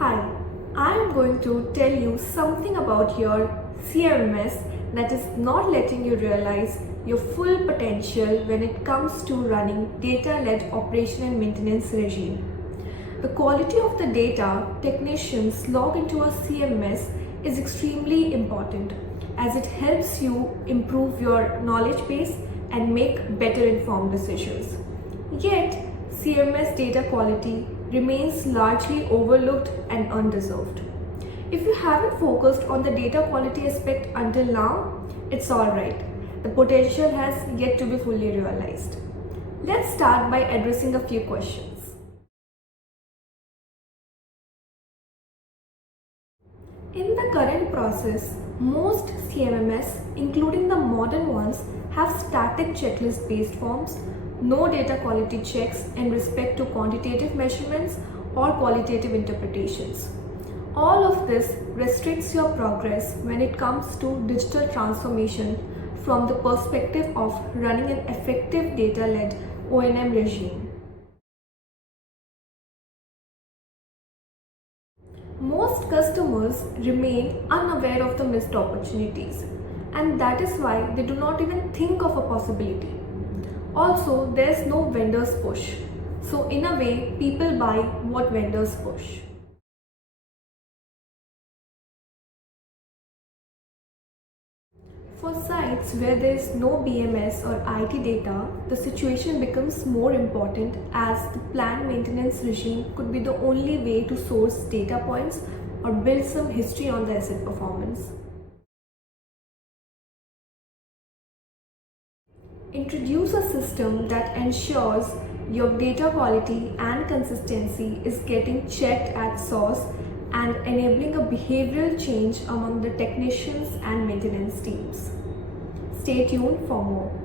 Hi, I am going to tell you something about your CMMS that is not letting you realize your full potential when it comes to running data-led operation and maintenance regime. The quality of the data technicians log into a CMMS is extremely important as it helps you improve your knowledge base and make better informed decisions. Yet, CMMS data quality remains largely overlooked and undeserved. If you haven't focused on the data quality aspect until now, it's alright. The potential has yet to be fully realized. Let's start by addressing a few questions. In the current process, most CMMS, including the modern ones, have static checklist based forms, no data quality checks in respect to quantitative measurements or qualitative interpretations. All of this restricts your progress when it comes to digital transformation from the perspective of running an effective data-led O&M regime. Most customers remain unaware of the missed opportunities, and that is why they do not even think of a possibility. Also, there's no vendors push. So in a way, people buy what vendors push. For sites where there is no BMS or IT data, the situation becomes more important as the planned maintenance regime could be the only way to source data points or build some history on the asset performance. Introduce a system that ensures your data quality and consistency is getting checked at source and enabling a behavioral change among the technicians and maintenance teams. Stay tuned for more.